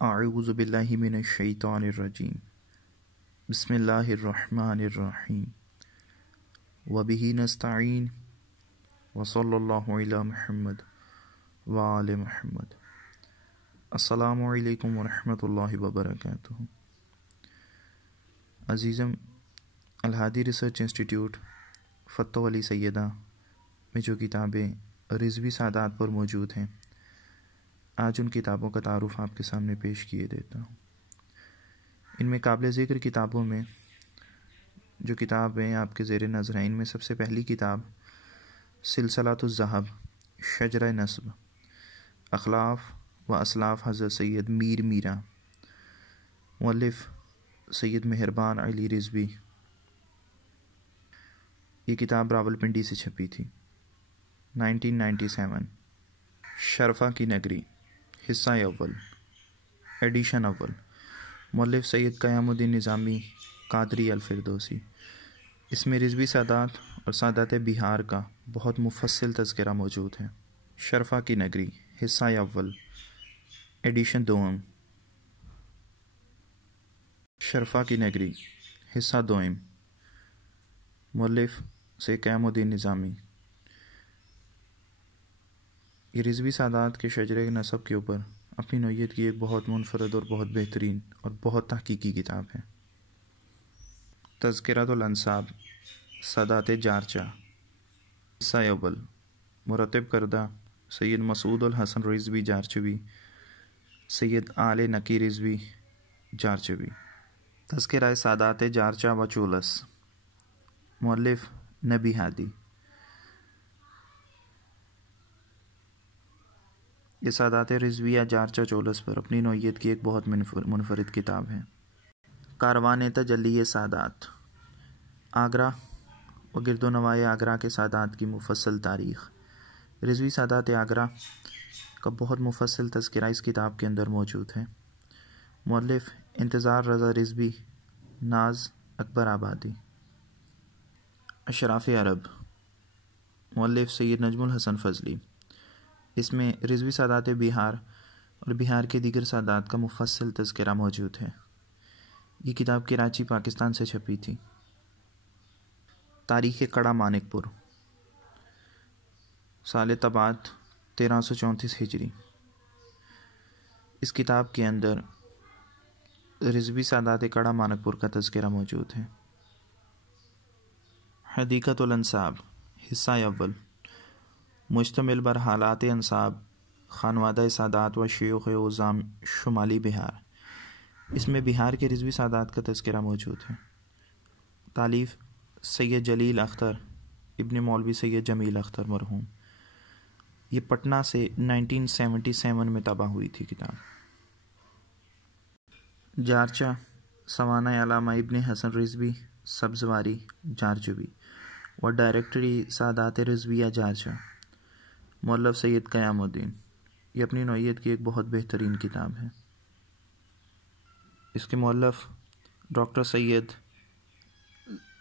اعوذ باللہ من الشیطان الرجیم بسم اللہ الرحمن الرحیم وبہ نستعین وصلی اللہ علی محمد وآل محمد۔ السلام علیکم ورحمۃ اللہ وبرکاتہ۔ عزیزم، الہادی ریسرچ انسٹیٹیوٹ فتح علی سیدہ میں جو کتابیں رضوی سادات پر موجود ہیں، آج ان کتابوں کا تعارف آپ کے سامنے پیش کیے دیتا ہوں۔ ان میں قابل ذکر کتابوں میں جو کتابیں آپ کے زیر نظر ہیں، ان میں سب سے پہلی کتاب سلسلۃ الذہب شجرہ نسب، اخلاف و اسلاف حضرت سید میر میرا، مؤلف سید مہربان علی رضوی۔ یہ کتاب راولپنڈی سے چھپی تھی 1997۔ شرفا کی نگری حصہ اول، ایڈیشن اول، مؤلف سید قیام الدین نظامی قادری الفردوسی۔ اس میں رضوی سادات اور سادات بہار کا بہت مفصل تذکرہ موجود ہے۔ شرفا کی نگری حصہ اول، ایڈیشن دوم۔ شرفا کی نگری حصہ دوم، مؤلف سید قیام الدین نظامی۔ یہ رضوی سادات کے شجرہ نسب کے اوپر اپنی نوعیت کی ایک بہت منفرد اور بہت بہترین اور بہت تحقیقی کتاب ہے۔ تذکرۃ الانساب سادات جارچہ حصہ اول، مرتب کردہ سید مسعود الحسن رضوی جارچوی، سید آل نقی رضوی جارچوی۔ تذکرہ سادات جارچہ و چولس، مؤلف نبی ہادی۔ یہ سادات رضویہ جارچہ چولس پر اپنی نوعیت کی ایک بہت منفرد کتاب ہے۔ کاروان تجلی سادات، آگرہ و گرد و نواح آگرہ کے سادات کی مفصل تاریخ۔ رضوی سادات آگرہ کا بہت مفصل تذکرہ اس کتاب کے اندر موجود ہے۔ مؤلف انتظار رضا رضوی، ناز اکبر آبادی۔ اشراف عرب، مؤلف سید نجم الحسن فضلی۔ اس میں رضوی سادات بہار اور بہار کے دیگر سادات کا مفصل تذکرہ موجود ہے۔ یہ کتاب کراچی، پاکستان سے چھپی تھی۔ تاریخ کڑہ مانک پور، سال تبعت 1334 ہجری۔ اس کتاب کے اندر رضوی سادات کڑہ مانک پور کا تذکرہ موجود ہے۔ حدیقۃ الانساب حصہ اول، مشتمل بر حالات انساب خانوادہ سادات و شیوخ عظام شمالی بہار۔ اس میں بہار کے رضوی سادات کا تذکرہ موجود ہے۔ تالیف سید جلیل اختر ابن مولوی سید جمیل اختر مرحوم۔ یہ پٹنہ سے 1977 میں طبع ہوئی تھی کتاب۔ جارچہ سوانح علامہ ابن حسن رضوی سبزواری جارچوی و ڈائریکٹری سادات رضویہ جارچہ، مؤلف سید قیام الدین۔ یہ اپنی نوعیت کی ایک بہت بہترین کتاب ہے۔ اس کے مؤلف ڈاکٹر سید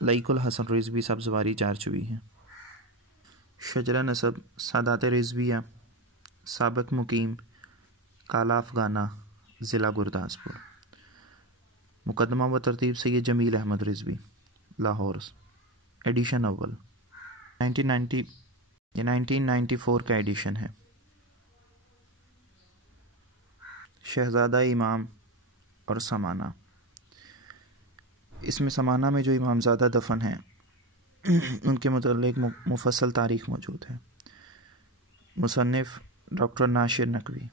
لعیق الحسن رضوی سبزواری جارچوی ہیں۔ شجرہ نسب سادات رضویہ، سابق مقیم کالا افغانہ، ضلع گرداسپور۔ مقدمہ و ترتیب سید جمیل احمد رضوی، لاہور۔ ایڈیشن اول، 1994 کا ایڈیشن ہے۔ شہزادہ امام اور سمانہ، اس میں سمانہ میں جو امامزادہ دفن ہیں ان کے متعلق مفصل تاریخ موجود ہے۔ مصنف ڈاکٹر ناشر نقوی۔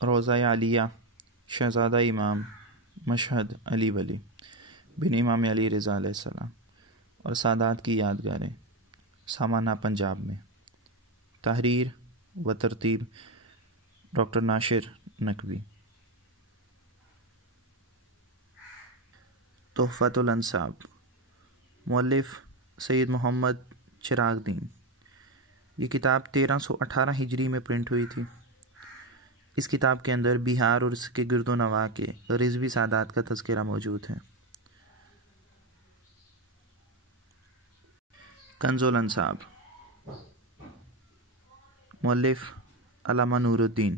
روضہ عالیہ شہزادہ امام مشہد علی ولی بن امام علی رضا علیہ السلام اور سادات کی یادگاریں، سامانہ پنجاب میں۔ تحریر و ترتیب ڈاکٹر ناشر نقوی۔ تحفۃ الانساب، مؤلف سید محمد چراغ دین۔ یہ کتاب 1318 ہجری میں پرنٹ ہوئی تھی۔ اس کتاب کے اندر بہار اور اس کے گرد و نواح کے رضوی سادات کا تذکرہ موجود ہے۔ کنز الانساب، مؤلف علامہ نور الدین۔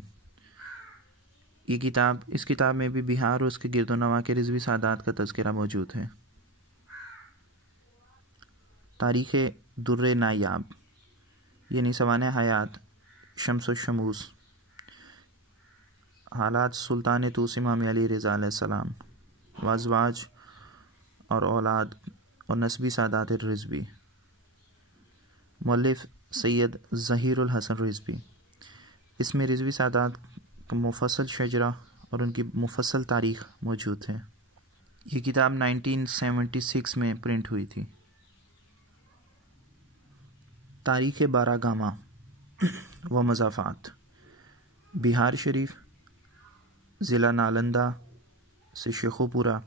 اس کتاب میں بھی بہار اور اس کے گرد و نواح کے رضوی سادات کا تذکرہ موجود ہے۔ تاریخ در نایاب یعنی سوانح حیات شمس و شموس، حالات سلطان طوس امام علی رضا علیہ السلام، وازواج اور اولاد اور نسبی سادات رضوی، مؤلف سید ظہیر الحسن رضوی۔ اس میں رضوی سادات کا مفصل شجرہ اور ان کی مفصل تاریخ موجود ہے۔ یہ کتاب 1976 میں پرنٹ ہوئی تھی۔ تاریخ بارہ گاما و مضافات، بہار شریف، ضلع نالندہ سے شیخوپورہ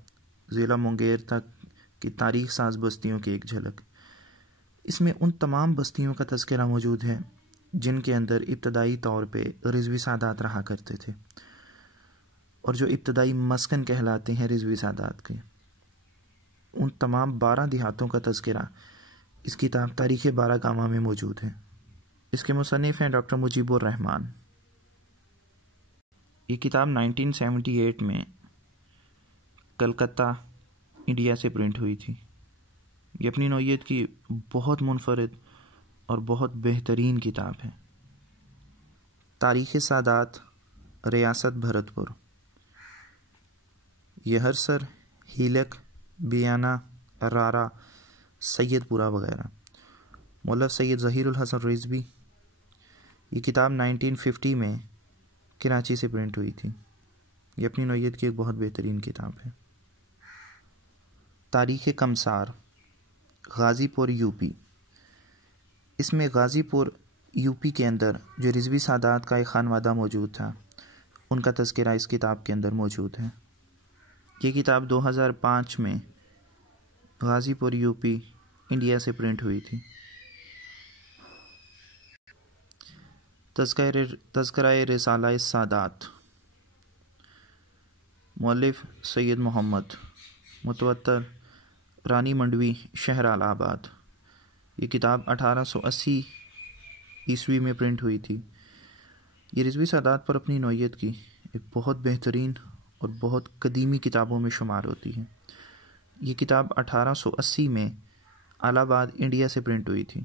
ضلع منگیر تک کی تاریخ ساز بستیوں کی ایک جھلک۔ اس میں ان تمام بستیوں کا تذکرہ موجود ہے جن کے اندر ابتدائی طور پہ رضوی سادات رہا کرتے تھے، اور جو ابتدائی مسکن کہلاتے ہیں رضوی سادات کے، ان تمام 12 دیہاتوں کا تذکرہ اس کتاب تاریخ بارہ گاما میں موجود ہے۔ اس کے مصنف ہیں ڈاکٹر مجیب الرحمان۔ یہ کتاب 1978 میں کلکتہ انڈیا سے پرنٹ ہوئی تھی۔ یہ اپنی نوعیت کی بہت منفرد اور بہت بہترین کتاب ہے۔ تاریخ سادات ریاست بھرت پور، یہرسر، ہیلک، بیانہ، رارا، سید پورہ وغیرہ، مؤلف سید ظہیر الحسن رضوی۔ یہ کتاب 1950 میں کراچی سے پرنٹ ہوئی تھی۔ یہ اپنی نوعیت کی ایک بہت بہترین کتاب ہے۔ تاریخ کمسار غازی پور یو پی، اس میں غازی پور یو پی کے اندر جو رضوی سادات کا ایک خانوادہ موجود تھا، ان کا تذکرہ اس کتاب کے اندر موجود ہے۔ یہ کتاب 2005 میں غازی پور یو پی انڈیا سے پرنٹ ہوئی تھی۔ تذکرہ رسالہ السادات، مؤلف سید محمد، متوتر رانی منڈوی، شہر الہ آباد۔ یہ کتاب 1880 عیسوی میں پرنٹ ہوئی تھی۔ یہ رضوی سادات پر اپنی نوعیت کی ایک بہت بہترین اور بہت قدیمی کتابوں میں شمار ہوتی ہے۔ یہ کتاب 1880 میں الہ آباد انڈیا سے پرنٹ ہوئی تھی۔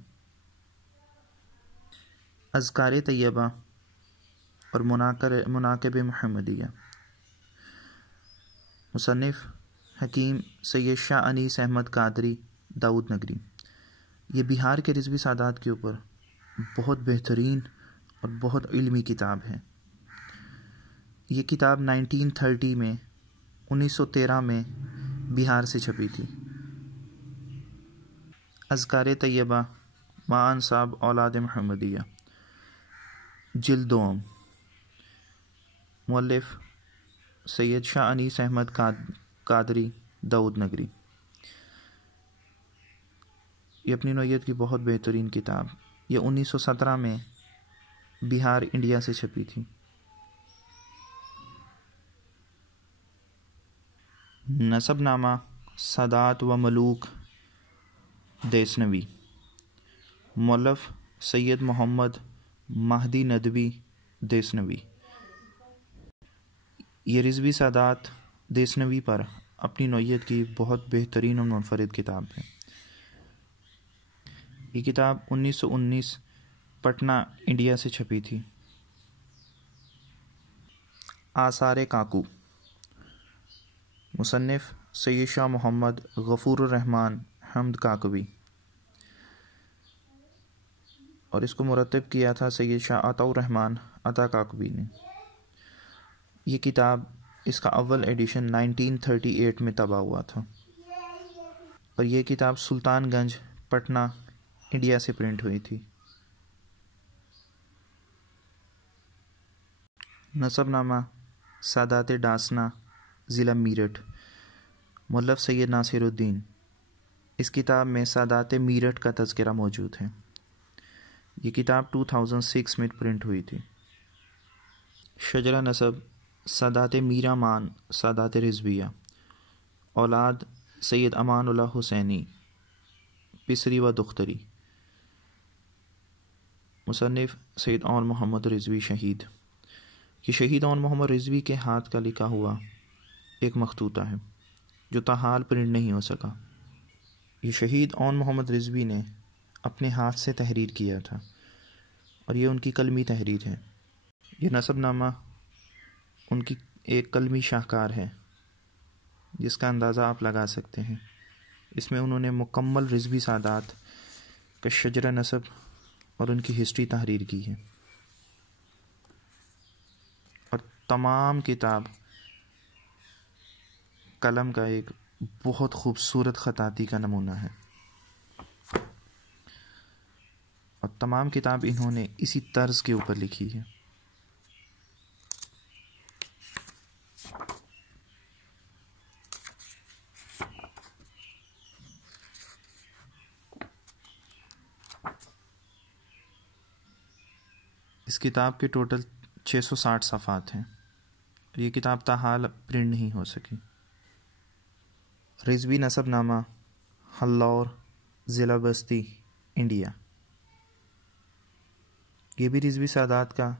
اذکار طیبہ اور مناقب محمدیہ، مصنف حکیم سید شاہ انیس احمد قادری داؤد نگری۔ یہ بہار کے رضوی سادات کے اوپر بہت بہترین اور بہت علمی کتاب ہے۔ یہ کتاب 1913 میں بہار سے چھپی تھی۔ اذکار طیبہ مع انساب اولاد محمدیہ، جلد دوم، مؤلف سید شاہ انیس احمد قادری داؤد نگری۔ یہ اپنی نوعیت کی بہت بہترین کتاب، یہ 1917 میں بہار انڈیا سے چھپی تھی۔ نسب نامہ سادات و ملوک دیسنوی، مؤلف سید محمد مہدی ندوی دیسنوی۔ یہ رضوی سادات دیسنوی پر اپنی نوعیت کی بہت بہترین اور منفرد کتاب ہے۔ یہ کتاب 1919 پٹنہ انڈیا سے چھپی تھی۔ آثار کاکو، مصنف سید شاہ محمد غفور الرحمن حمد کاکوی، اور اس کو مرتب کیا تھا سید شاہ عطا الرحمن عطا کاکوی نے۔ یہ کتاب، اس کا اول ایڈیشن 1938 میں طبع ہوا تھا، اور یہ کتاب سلطان گنج پٹنہ انڈیا سے پرنٹ ہوئی تھی۔ نسب نامہ سادات ڈاسنا ضلع میرٹھ، مؤلف سید ناصر الدین۔ اس کتاب میں سادات میرٹھ کا تذکرہ موجود ہے۔ یہ کتاب 2006 میں پرنٹ ہوئی تھی۔ شجرہ نسب سادات میرا مان سادات رضویہ، اولاد سید امان اللہ حسینی، پسری و دختری، مصنف سید اول محمد رضوی شہید۔ یہ شہید اون محمد رضوی کے ہاتھ کا لکھا ہوا ایک مخطوطہ ہے جو تاحال پرنٹ نہیں ہو سکا۔ یہ شہید اون محمد رضوی نے اپنے ہاتھ سے تحریر کیا تھا اور یہ ان کی قلمی تحریر ہے۔ یہ نسب نامہ ان کی ایک قلمی شاہکار ہے جس کا اندازہ آپ لگا سکتے ہیں۔ اس میں انہوں نے مکمل رضوی سادات کا شجرہ نسب اور ان کی ہسٹری تحریر کی ہے، اور تمام کتاب قلم کا ایک بہت خوبصورت خطاطی کا نمونہ ہے، اور تمام کتاب انہوں نے اسی طرز کے اوپر لکھی ہے۔ اس کتاب کے ٹوٹل 660 صفحات ہیں، اور یہ کتاب تاحال پرنٹ نہیں ہو سکی۔ رضوی نسب نامہ، ہلور، ضلع بستی، انڈیا۔ یہ بھی رضوی سادات کا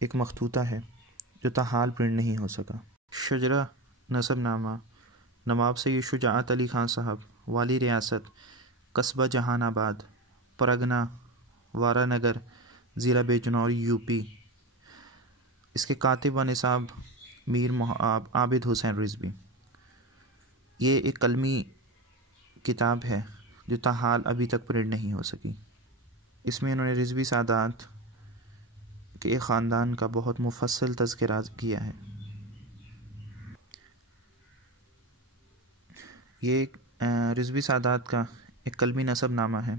ایک مخطوطہ ہے جو تاحال پرنٹ نہیں ہو سکا۔ شجرہ نسب نامہ، نواب سید شجاعت علی خان صاحب، والی ریاست قصبہ جہان آباد، پرگنہ، وارانگر، ضلع بیجنور، یوپی۔ اس کے کاتب و نصاب میر عابد حسین رضوی۔ یہ ایک قلمی کتاب ہے جو تاحال ابھی تک پرنٹ نہیں ہو سکی۔ اس میں انہوں نے رضوی سادات کے ایک خاندان کا بہت مفصل تذکرہ کیا ہے۔ یہ رضوی سادات کا ایک قلمی نسب نامہ ہے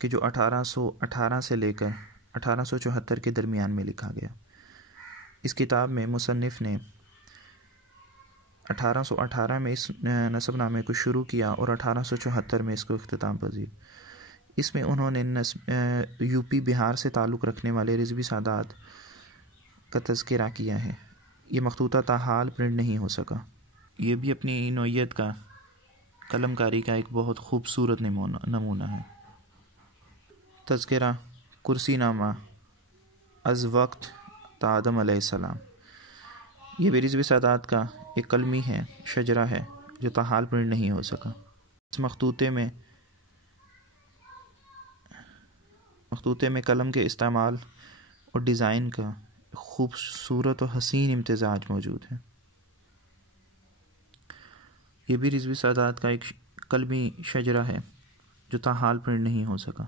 کہ جو 1818 سے لے کر 1874 کے درمیان میں لکھا گیا۔ اس کتاب میں مصنف نے 1818 میں اس نسب نامے کو شروع کیا اور 1874 میں اس کو اختتام پذیر۔ اس میں انہوں نے یو پی بہار سے تعلق رکھنے والے رضوی سادات کا تذکرہ کیا ہے۔ یہ مخطوطہ تاحال پرنٹ نہیں ہو سکا۔ یہ بھی اپنی نوعیت کا قلم کاری کا ایک بہت خوبصورت نمونہ ہے۔ تذکرہ کرسی نامہ از وقت تا آدم علیہ السلام۔ یہ بھی رضوی سادات کا ایک قلمی ہے، شجرہ ہے جو تاحال پرنٹ نہیں ہو سکا۔ اس مخطوطے میں قلم کے استعمال اور ڈیزائن کا خوبصورت و حسین امتزاج موجود ہے۔ یہ بھی رضوی سادات کا ایک قلمی شجرہ ہے جو تاحال پرنٹ نہیں ہو سکا۔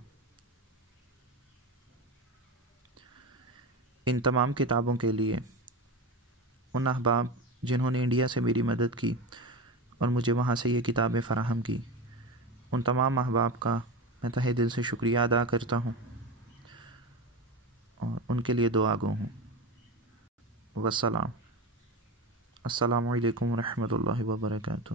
ان تمام کتابوں کے لیے ان احباب جنہوں نے انڈیا سے میری مدد کی اور مجھے وہاں سے یہ کتابیں فراہم کی، ان تمام احباب کا میں تہہ دل سے شکریہ ادا کرتا ہوں اور ان کے لیے دعا گو ہوں۔ السلام علیکم ورحمۃ اللہ وبرکاتہ۔